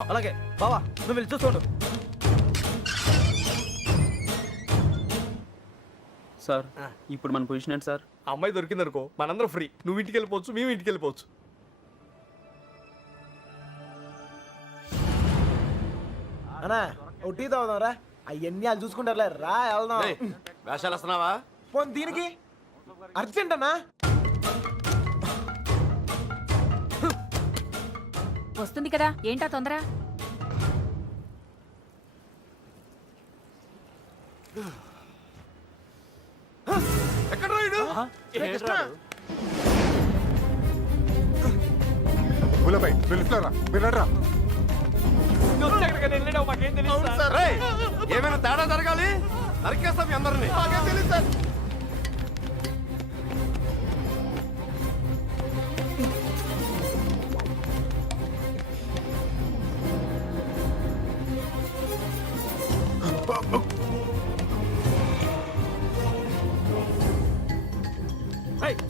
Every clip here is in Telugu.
అలాగే బావా నువ్వు వెళ్ళి చూసుకోండు. సార్ ఇప్పుడు మన పొజిషన్ ఏంటి సార్? అమ్మాయి దొరికిందనుకో మనందరం ఫ్రీ. నువ్వు ఇంటికి వెళ్ళిపోవచ్చు, మేము ఇంటికి వెళ్ళిపోవచ్చు. అన్నా ఓ టీ తాగుదాం రా. అవన్నీ వాళ్ళు చూసుకుంటారులే రా వెళ్దాం. వేషాలు వస్తున్నావా? పోనీ దీనికి అర్జెంట్ అన్నా. వస్తుంది కదా, ఏంటా తొందర? ఎక్కడ రాయుడు? ఏమైనా తేడా జరగాలి, నరికేస్తాం మీ అందరినీ. తెలియదు సార్.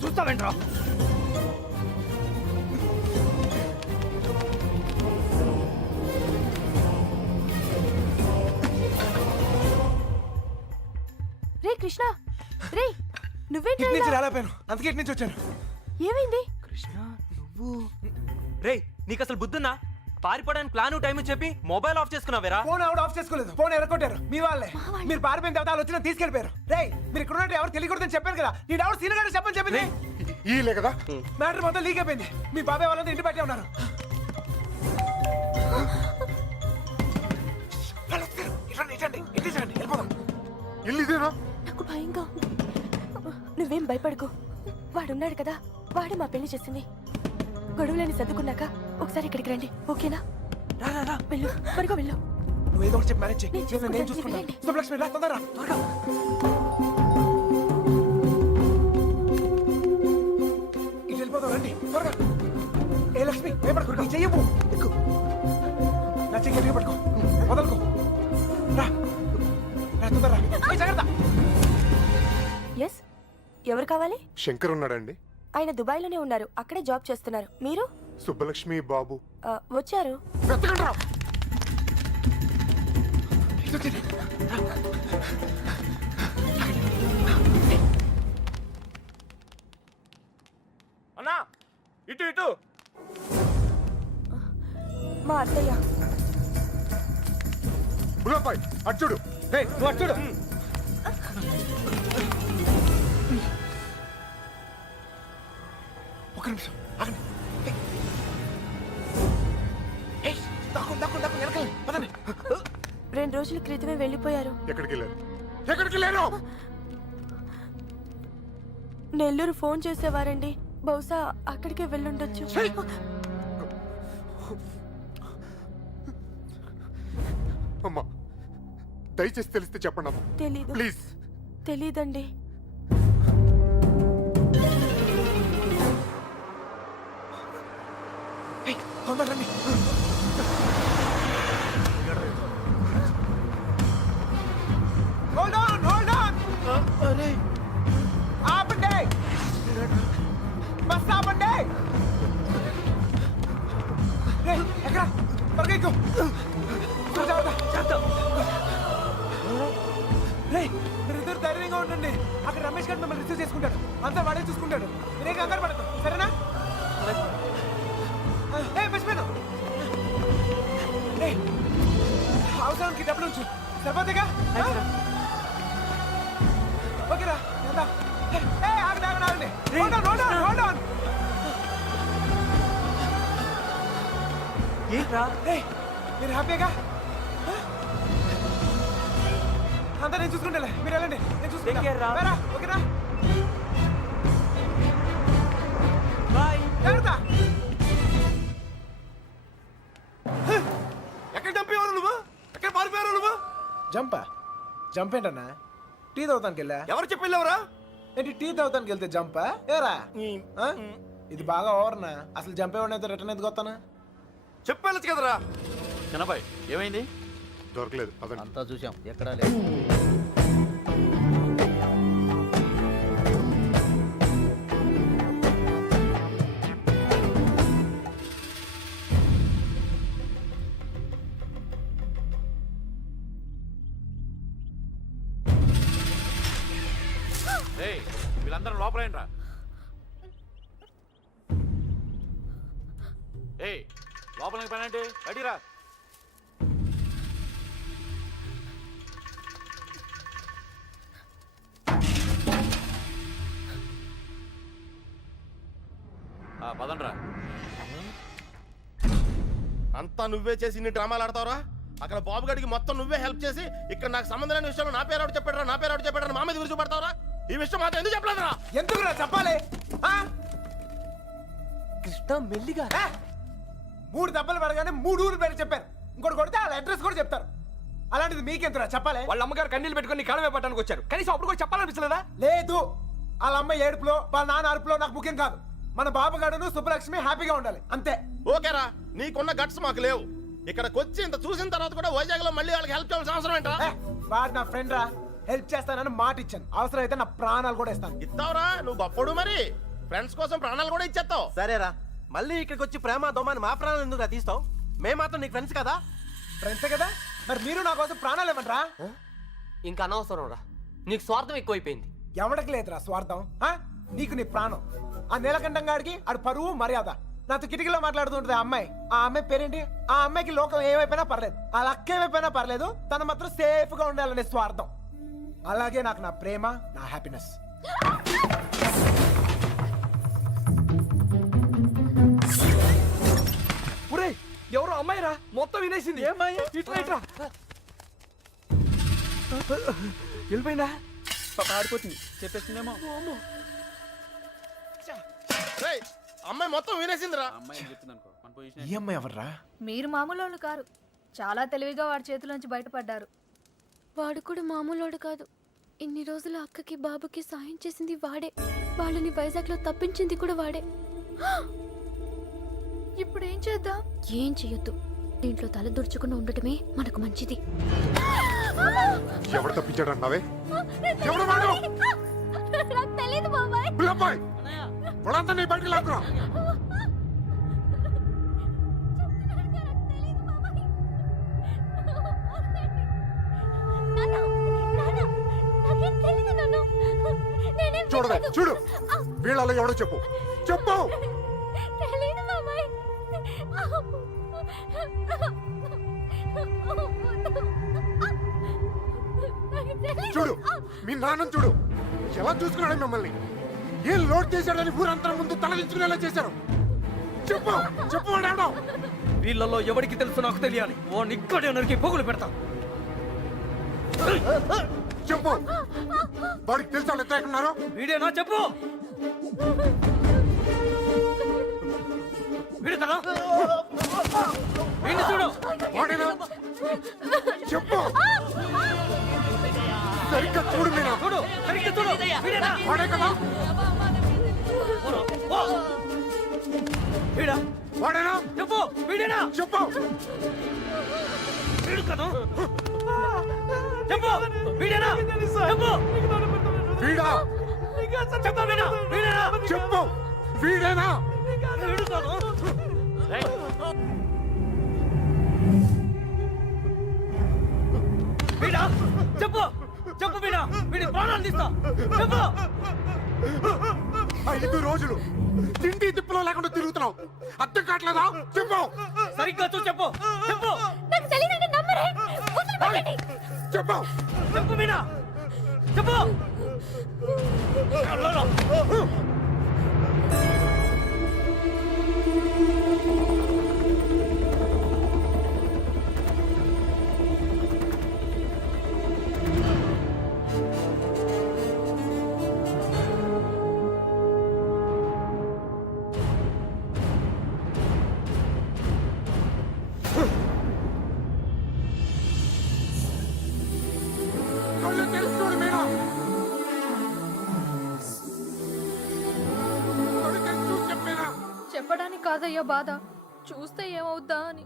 చూస్తావేంట్రా? రే కృష్ణ, రే నువ్వేంటి? ఇటు నుంచి రాలేపోయాను, అందుకే ఇటు నుంచి వచ్చాను. ఏమైంది? కృష్ణ నువ్వు రే, నీకు అసలు బుద్ధున్నా? పారిపోవడానికి ప్లాన్ టైం చెప్పి మొబైల్ ఆఫ్ చేసుకున్నావేరా? ఫోన్ ఆవిడ ఆఫ్ చేసుకోలేదు, ఫోన్ ఎరగొట్టారు మీ వాళ్ళే. మీరు పారిపోయిన తర్వాత వాళ్ళు వచ్చిన తీసుకెళ్ళిపోయారు. రే మీరు ఇక్కడ ఉన్నట్టు ఎవరు తెలియకూడదని చెప్పాను కదా. నీ డౌట్ సీన్ గారు చెప్పని చెప్పింది ఈలే కదా. మ్యాటర్ మొత్తం లీక్ అయిపోయింది. మీ బాబాయ్ వాళ్ళంతా ఇంటి బయటే ఉన్నారు. ఇల్లు ఇదేనా? నాకు భయంగా ఉంది. నువ్వేం భయపడకు, వాడున్నాడు కదా, వాడే మా పెళ్లి చేసింది. గొడవలని సర్దుకున్నాక ఒకసారి ఇక్కడికి రండి, ఓకేనా? రా రా రా వెళ్ళు, త్వరగా వెళ్ళు. నువ్వు ఏదో ఒకటి చెప్పి మేనేజ్ నేను చేయి. నేను చూసుకుంటాను. వెళ్ళండి. శుభలక్ష్మి రా తొందరగా త్వరగా. ఇటు వెళ్ళిపోతాం రండి త్వరగా. ఏ లక్ష్మి భయపడకు, నీ చెయ్యవు. ఎక్కు నా చెయ్యి గట్టిగా పట్టుకో, వదలుకో. రా రా తొందరగా. జాగ్రత్త. ఎస్, ఎవరు కావాలి? శంకర్ ఉన్నాడండి? ఆయన దుబాయ్లోనే ఉన్నారు, అక్కడే జాబ్ చేస్తున్నారు. మీరు? సుబ్బలక్ష్మి బాబు వచ్చారు. వెతకండి రా. అన్నా ఇటు ఇటు. మా అత్తయ్య. బుల్లబాయ్ అటు చూడు. నువ్వు అటు చూడు. ఒక నిమిషం ఆగండి. వెనకాలి పదండి. 2 రోజుల క్రితమే వెళ్ళిపోయారు. ఎక్కడికి వెళ్ళారు? ఎక్కడికి వెళ్ళారు? నెల్లూరు ఫోన్ చేసేవారండి, బహుశా అక్కడికే వెళ్ళుండొచ్చు. అమ్మా దయచేసి తెలిస్తే చెప్పండి అమ్మా తెలీదు. ప్లీజ్. తెలీదండి. తొందరగా రండి. Hold on, hold on. ఆపండి, బస్ ఆపండి. ఎక్కడ త్వరగా ఎక్కు. మీరిద్దరు ధైర్యంగా ఉండండి. అక్కడ రమేష్ గారు మిమ్మల్ని రిసీవ్ చేసుకుంటాడు. అంతా వాడే చూసుకుంటాడు. మీరే కంగారు పడదు, సరేనా? మర్చిపోయాను. అవసరానికి డబ్బులు ఉంచు, సరిపోతేగా. ఓకేరా ఎంత? ఆగండి ఆగండి ఆగండి. Hold on. ఏంట్రా? మీరు హ్యాపీగా? అంతా నేను చూసుకుంటాలే, మీరు వెళ్ళండి, నేను Take care రా. చూసుకుంటా. ఓకేనా? బాయ్. జాగ్రత్త. ఎక్కడ చంపేవారు నువ్వు? ఎక్కడ పారిపోయారు నువ్వు? జంప్ ఏంటన్నా? టీ తాగుతానికి వెళ్ళా. ఎవరు చెప్పి వెళ్ళావురా? ఏంటి టీ తాగుతానికి వెళ్తే జంపా? ఏరా ఇది బాగా ఓవర్నా. అసలు జంపేవాడినైతే రిటర్న్ ఎందుకు వస్తానా? చెప్పేళ్ళచ్చు కదరా. చిన్నబాయ్ ఏమైంది? దొరకలేదు అదండి. అంతా చూసాం, ఎక్కడా లేదు. ఏయ్ వీళ్ళందరూ లోపలేంట్రా. ఏయ్ లోపలికి పని అంటే బయటికి రా. పదండ్రా. అంతా నువ్వే చేసి ఇన్ని డ్రామాలు ఆడతావురా? అక్కడ బాబు గడికి మొత్తం నువ్వే హెల్ప్ చేసి ఇక్కడ నాకు సంబంధం లేని విషయంలో నా పేరు చెప్పాడు మా మీద గురించి పడతావురా? ఈ విషయం మాత్రం ఎందుకు చెప్పలేదురా? ఎందుకు చెప్పాలి? ఆ? కృష్ణ మెల్లిగా ఏ? 3 దెబ్బలు పడగానే 3 ఊరు పేరు చెప్పారు. ఇంకోటి కొడితే వాళ్ళ అడ్రస్ కూడా చెప్తారు. అలాంటిది మీకెంతరా చెప్పాలి? వాళ్ళ అమ్మగారు కన్నీళ్ళు పెట్టుకొని కాలమే పట్టడానికి వచ్చారు. కనీసం అప్పుడు కూడా చెప్పాలనిపించలేదా? లేదు, వాళ్ళ అమ్మ ఏడుపులో వాళ్ళ నాన్న అరుపులో నాకు ముఖ్యం కాదు. మన బాబుగాడును సుబ్బలక్ష్మి హ్యాపీగా ఉండాలి అంతే. ఓకేరా, నీకున్న గట్స్ మాకు లేవు. ఇక్కడికి వచ్చి ఇంత చూసిన తర్వాత కూడా వైజాగ్ లో మళ్ళీ వాళ్ళకి హెల్ప్ చేయాల్సిన అవసరం ఏంటా? ఏ, వాడు నా ఫ్రెండ్ రా, హెల్ప్ చేస్తానని మాట ఇచ్చాను. అవసరం అయితే నా ప్రాణాలు కూడా ఇస్తాను. ఇస్తావురా? నువ్వు గొప్పడు మరి ఫ్రెండ్స్ కోసం ప్రాణాలు కూడా ఇచ్చేస్తావు. సరేరా, మళ్ళీ ఇక్కడికి వచ్చి ప్రేమ దోమని మా ప్రాణాలు ఎందుకు తీస్తావు? మేము మాత్రం నీకు ఫ్రెండ్స్ కదా. ఫ్రెండ్స్ కదా, మరి మీరు నా కోసం ప్రాణాలు ఇవ్వండిరా. ఇంకా అనవసరం రా, నీకు స్వార్థం ఎక్కువైపోయింది. ఎవడికి లేదురా స్వార్థం. ఆ? నీకు నీ ప్రాణం. ఆ నీలకంఠం గాడికి ఆడు పరువు మర్యాద. నాతో కిటికీలో మాట్లాడుతుంటది ఆ అమ్మాయి. ఆ అమ్మాయి పేరేంటి? ఆ అమ్మాయికి లోకం ఏమైపోయినా పర్లేదు, ఆ లక్క ఏమైపోయినా పర్లేదు, తన మాత్రం సేఫ్ గా ఉండాలనే స్వార్థం. అలాగే నాకు నా ప్రేమ, నా హ్యాపీనెస్. ఒరేయ్, ఎవరో అమ్మాయి రా, మొత్తం వినేసింది. ఏమ్మాయి? ఇట్లా ఇట్లా వెళ్ళిపోయిందా? ఆడిపోతుంది చెప్పేస్తుందేమో. రేయ్, అమ్మాయి మొత్తం వినేసిందిరా. అమ్మాయి చెప్తుంది అనుకో మన పొజిషన్. ఈ అమ్మాయి ఎవర్రా? మీరు మామూలు వాళ్ళు కారు. చాలా తెలివిగా వాడి చేతిలోంచి బయటపడ్డారు. వాడు కూడా మామూలోడు కాదు. ఇన్ని రోజులు అక్కకి బాబుకి సాయం చేసింది వాడే. వాళ్ళని వైజాగ్ లో తప్పించింది కూడా వాడే. ఇప్పుడు ఏం చేద్దాం? ఏం చెయ్యొద్దు. దీంట్లో తల దుర్చుకుని ఉండటమే మనకు మంచిది. ఎవరు తప్పించాడు అన్నావే? ఎవరు వాడు? నాకు తెలీదు బాబాయ్. పిల్లబ్బాయ్, వాళ్ళంతా నీ బయటికి లాక్కురా. చూడవే, చూడు, వీళ్ళలో ఎవడో చెప్పు. చెప్పు. చూడు, మీ నాన్న చూడు ఎలా చూసుకున్నాడు మిమ్మల్ని. ఏం లోడ్ చేశాడని ఊరంతా ముందు తలదించుకునేలా చేశారు. చెప్పు, చెప్పు వాడాడో. వీళ్ళల్లో ఎవరికి తెలుసు నాకు తెలియాలి. ఓ నిక్కడే నరికి పొగులు పెడతా. చెప్పు, వాడికి తెలుసా వాళ్ళు ఎక్కడ ఉన్నారో? వీడేనా? చెప్పు. వీడు కదా? వీడిని చూడు. వాడేనా? చెప్పు, సరిగ్గా చూడు మీనా. చూడు, సరిగ్గా చూడు. వీడేనా? వాడే కదా? ఓ! వీడా? వాడేనా? చెప్పు. వీడేనా? చెప్పు. వీడు కదా? చెప్పు. వీడేనా? చెప్పు. వీడా? చెప్పు. వీడేనా? చెప్పు, వీడేనా? వీడు కదా? వీడా? చెప్పు. చెప్పు వీడా. వీడి ప్రాణాలు తీస్తా. చెప్పు. 5 రోజులు తిండి తిప్పులో లేకుండా తిరుగుతున్నావు. అర్థం కావట్లేదా? చెప్పు. సరిగ్గా చూసి చెప్పు. చెప్పు. నాకు తెలీదంటే నమ్మరే. వదిలిపెట్టండి. చెప్పు. చెప్పు వీడా. చెప్పు. కళ్ళు తెరిచి చూడు మీనా. కళ్ళు తెరిచి చూడు చెప్పేనా. చెప్పడానికి కాదయ్యా బాధ, చూస్తే ఏమవుద్దా అని.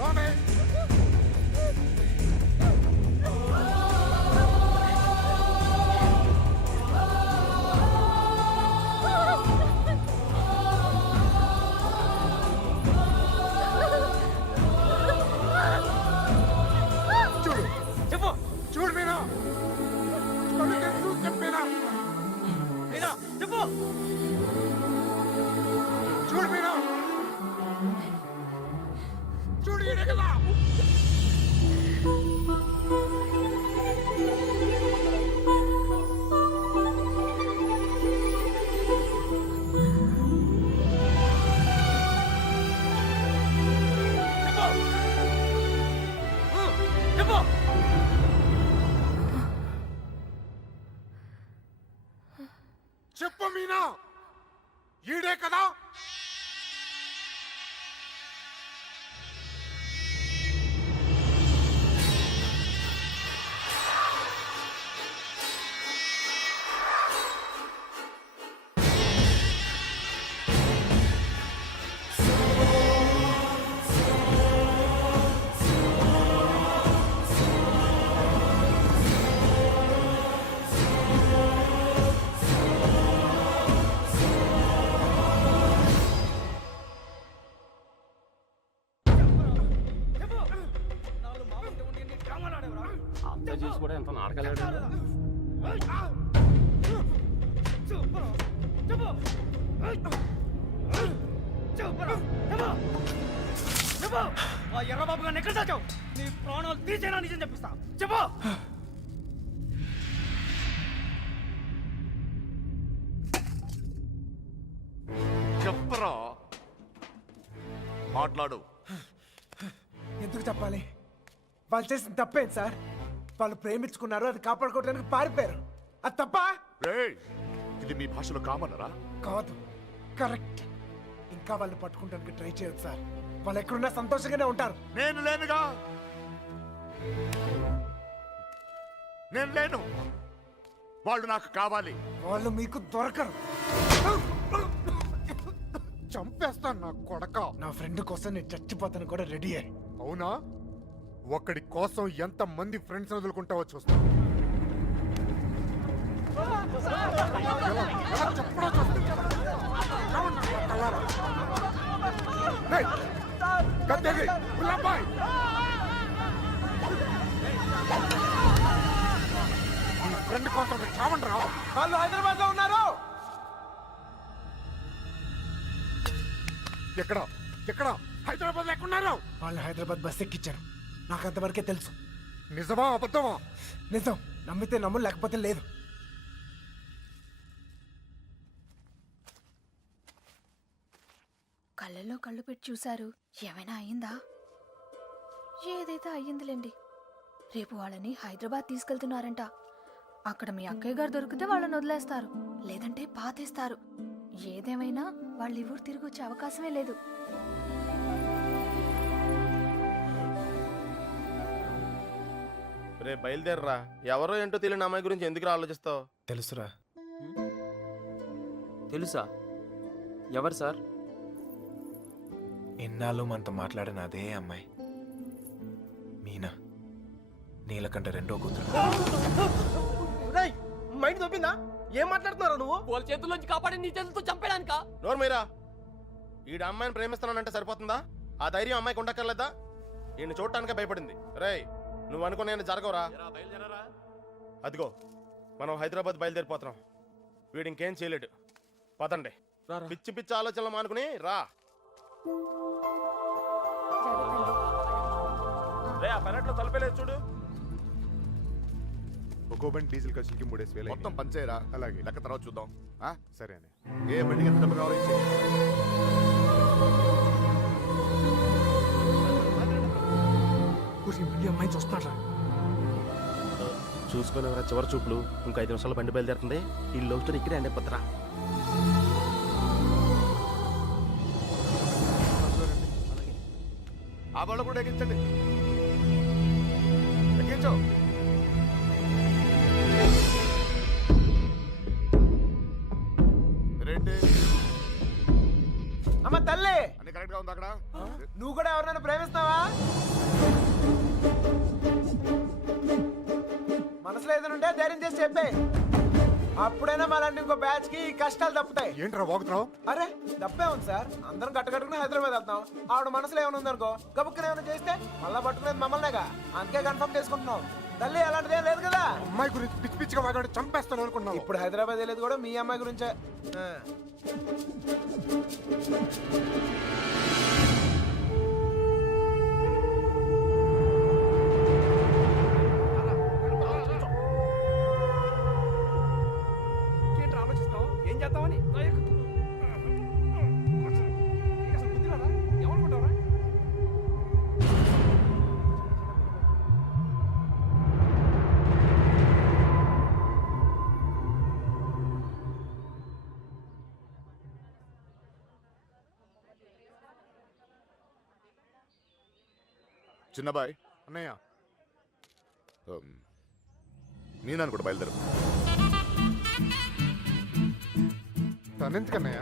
రానే. చూడు, చెప్పు. చూడు మీనా. మీరే కదా చెప్పు మీనా ఈడే కదా అంతా చూసి కూడా ఎంత నాటకాలు ఎర్రబాబు గారిని ఎక్కడ దాచావు? నీ ప్రాణాలు తీసేనా నిజం చెప్పిస్తా. చెప్పు. చెప్పరా మాట్లాడు. ఎందుకు చెప్పాలి? వాళ్ళు చేసిన తప్పేంటి సార్? వాళ్ళు ప్రేమించుకున్నారు, అది కాపాడుకోవడానికి పారిపోయారు. అది తప్ప ఇది మీ భాషలో కామనరా? కాదు, కరెక్ట్. ఇంకా వాళ్ళు పట్టుకుంటానికి ట్రై చేయొచ్చు సార్. వాళ్ళు ఎక్కడున్నా సంతోషంగానే ఉంటారు. నేను లేనుగా, నేను లేను. వాళ్ళు నాకు కావాలి. వాళ్ళు మీకు దొరకరు. చంపేస్తాను నా కొడక. నా ఫ్రెండ్ కోసం నేను చచ్చిపోతాను కూడా రెడీ అయ్యి. అవునా? ఒకడి కోసం ఎంత మంది ఫ్రెండ్స్ వదులుకుంటావో చూస్తా. ఫ్రెండ్ కోసం చావండి రా. వాళ్ళు హైదరాబాద్ లో ఉన్నారు. ఎక్కడ ఎక్కడ? హైదరాబాద్ లేకున్నారు. వాళ్ళు హైదరాబాద్ బస్ ఎక్కించారు. నాకు అంతవరకే తెలుసు. నిజమా అబద్ధమా? నిజం. నమ్మితే నమ్ము, లేకపోతే లేదు. కళ్ళల్లో కళ్ళు పెట్టి చూశారు. ఏమైనా అయ్యిందా? ఏదైతే అయ్యిందిలేండి. రేపు వాళ్ళని హైదరాబాద్ తీసుకెళ్తున్నారంట. అక్కడ మీ అక్కయ్య గారు దొరికితే వాళ్ళని వదిలేస్తారు, లేదంటే పాతేస్తారు. ఏదేమైనా వాళ్ళు ఈ ఊరు తిరిగి వచ్చే అవకాశమే లేదు. రే బయలుదేరరా. ఎవరో ఏంటో తెలియని అమ్మాయి గురించి ఎందుకు ఆలోచిస్తావు? తెలుసురా. తెలుసా? ఎవరు సార్? ఎన్నాళ్ళు మనతో మాట్లాడిన అదే అమ్మాయి మీనా, నీలకంఠ రెండో కూతురు. మైండ్ దొబ్బిందా? ఏం మాట్లాడుతున్నారా నువ్వు? వాళ్ళ చేతుల్లోంచి కాపాడి నీ చేతులతో చంపేడానికా? నోరు మీరా. ఈడ అమ్మాయిని ప్రేమిస్తున్నానంటే సరిపోతుందా? ఆ ధైర్యం అమ్మాయికి ఉండక్కర్లేదా? ఈయన చూడటానికే భయపడింది. రేయ్, నువ్వు అనుకునే జరగవురా. అదిగో మనం హైదరాబాద్ బయలుదేరిపోతున్నాం. వీడు ఇంకేం చేయలేడు. పదండి. పిచ్చి పిచ్చి ఆలోచనలు మానుకుని రా. రే, ఆ పెరట్లో తలపేలేదు చూడు. ఒక్కో బండి డీజిల్ ఖర్చులకి 3,000 మొత్తం పంచేరా. అలాగే లెక్క తర్వాత చూద్దాం. సరే అని. ఏ బండికి ఎంత డబ్బు కావాలో ఇచ్చేయ్. అమ్మాయి చూస్తున్నారా? చూసుకుని చివరి చూపులు. ఇంకో 5 నిమిషాలు బండి బయలుదేరుతుంది. ఈ లవ్ స్టోరీ ఇక్కడే అండి పత్రా. ఆ వాళ్ళు కూడా ఎక్కించండి. ఎక్కించు. రేంటి అమ్మ తల్లి, అన్ని కరెక్ట్ గా ఉంది అక్కడ. నువ్వు కూడా ఎవరినైనా ప్రేమిస్తావా? మనసులో ఏదైనా ఉంటే ధైర్యం చేసి చెప్పే. అప్పుడైనా మళ్ళీ ఇంకో బ్యాచ్ కి ఈ కష్టాలు తప్పుతాయి. ఏంట్రా వాగుతున్నావు? అరే తప్పే ఉంది సార్. అందరం కట్టకట్టుకుని హైదరాబాద్ వెళ్తాం. ఆవిడ మనసులో ఏమైనా ఉందనుకో, గబుక్కున ఏమైనా చేస్తే మళ్ళా పట్టుకునేది మమ్మల్నేగా. అందుకే కన్ఫర్మ్ చేసుకుంటున్నాం. తల్లి అలాంటిదేం లేదు కదా. అమ్మాయి గురించి పిచ్చి పిచ్చిగా వాగాడు, చంపేస్తాను అనుకున్నావు. ఇప్పుడు హైదరాబాద్ వెళ్ళేది కూడా మీ అమ్మాయి గురించే. చిన్నబాయ్ అన్నయ్య నేను కూడా బయలుదేరు తనెందుకన్నయ్య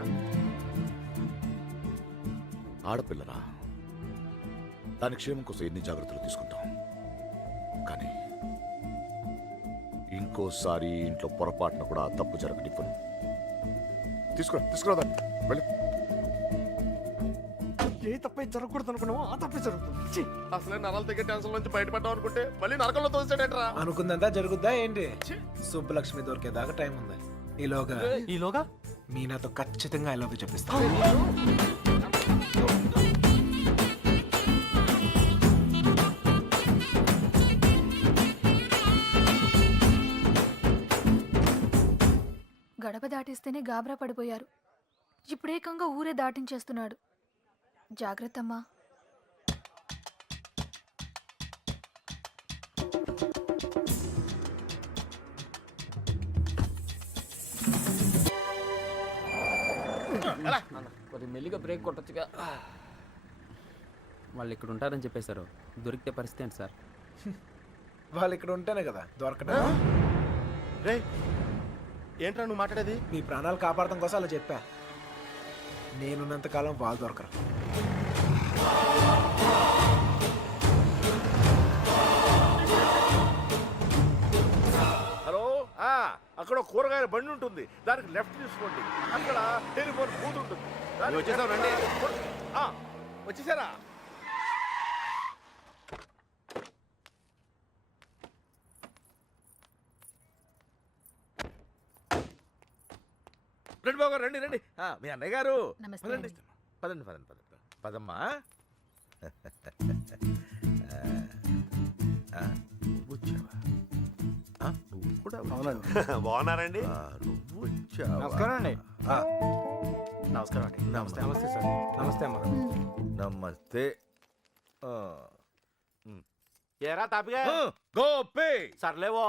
ఆడపిల్లరా దాని క్షేమం కోసం ఎన్ని జాగ్రత్తలు తీసుకుంటాం కానీ ఇంకోసారి ఇంట్లో పొరపాటున కూడా ఆ తప్పు జరగనివ్వను తీసుకురా దాన్ని వెళ్ళు ఏ తప్పే జరగకూడదు అనుకున్నావో ఆ తప్పే జరుగుతుంది అసలే నరాల దగ్గర టెన్షన్ నుంచి బయటపడ్డాం అనుకుంటే మళ్ళీ నరకంలో తోసాడేంట్రా అనుకుందంతా జరుగుద్దా ఏంటి సుబ్బలక్ష్మి దొరికేదాకా టైం ఉంది ఈలోగా ఈలోగా మీనాతో ఖచ్చితంగా ఐ లవ్ యూ చెప్పిస్తా గడప దాటిస్తేనే గాబరా పడిపోయారు ఇప్పుడేకంగా ఊరే దాటించేస్తున్నాడు జాగ్రత్తమ్మా కొద్దిగా మెల్లిగా బ్రేక్ కొట్టొచ్చుగా. వాళ్ళు ఇక్కడ ఉంటారని చెప్పేశారు, దొరికితే పరిస్థితి ఏంటి సార్? వాళ్ళు ఇక్కడ ఉంటేనే కదా దొరకడం. రే ఏంట్రా నువ్వు మాట్లాడేది? మీ ప్రాణాలు కాపాడటం కోసం అలా చెప్పా. నేనున్నంత కాలం వాళ్ళు దొరకరు. హలో అక్కడ కూరగాయల బండి ఉంటుంది, దానికి లెఫ్ట్ తీసుకోండి. అక్కడ టెలిఫోన్ బూత్ ఉంటుంది. వచ్చేసావు రండి. వచ్చేసారా? రండి బాబు గారు, రండి రండి. మీ అన్నయ్య గారు నమస్తే పదండి అండి. పదండి పదండి పదండి పదమ్మా. వచ్చావా? నువ్వు కూడా బాగున్నారండి? నువ్వు వచ్చావా? నమస్కారం అండి. నమస్కారం అండి. నమస్తే నమస్తే సార్. నమస్తే అమ్మా. నమస్తే. ఏరా తాపిగా గోపి సర్లేవో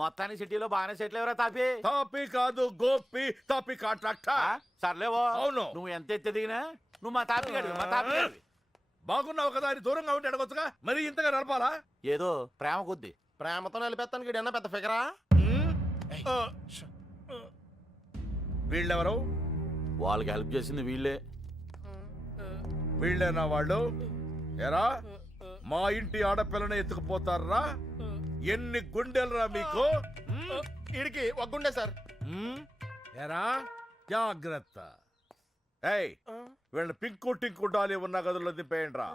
మొత్తానికి సిటీలో బాగానే సెటిల్ ఎవరా తాపి? తాపి కాదు, గోపి తాపి కాంట్రాక్టర్. సర్లేవో అవును. నువ్వు ఎంత ఎత్తి దిగినా నువ్వు మా తాపి గడివి, మా తాపి గడివి. బాగున్నావు కదా అని దూరంగా ఉంటే అడగొచ్చుగా, మరి ఇంతగా నడపాలా? ఏదో ప్రేమ కొద్ది. ప్రేమతో నిలిపేస్తానికి ఈడన్నా పెద్ద ఫిగరా? వీళ్ళెవరు? వాళ్ళకి హెల్ప్ చేసింది వీళ్ళే. వీళ్ళేనా వాళ్ళు? ఎరా మా ఇంటి ఆడపిల్లని ఎత్తుకుపోతారా? ఎన్ని గుండెలరా మీకు? ఈడికి ఒగ్గుండే సార్. ఎరా జాగ్రత్త. ఏయ్ వీళ్ళని పింకు టింకు డాలి ఉన్న గదుల్లో దింపేయండి రా.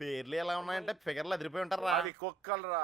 పేర్లు ఎలా ఉన్నాయంటే ఫిగర్లు అదిరిపోయి ఉంటారా? అవి కుక్కలరా.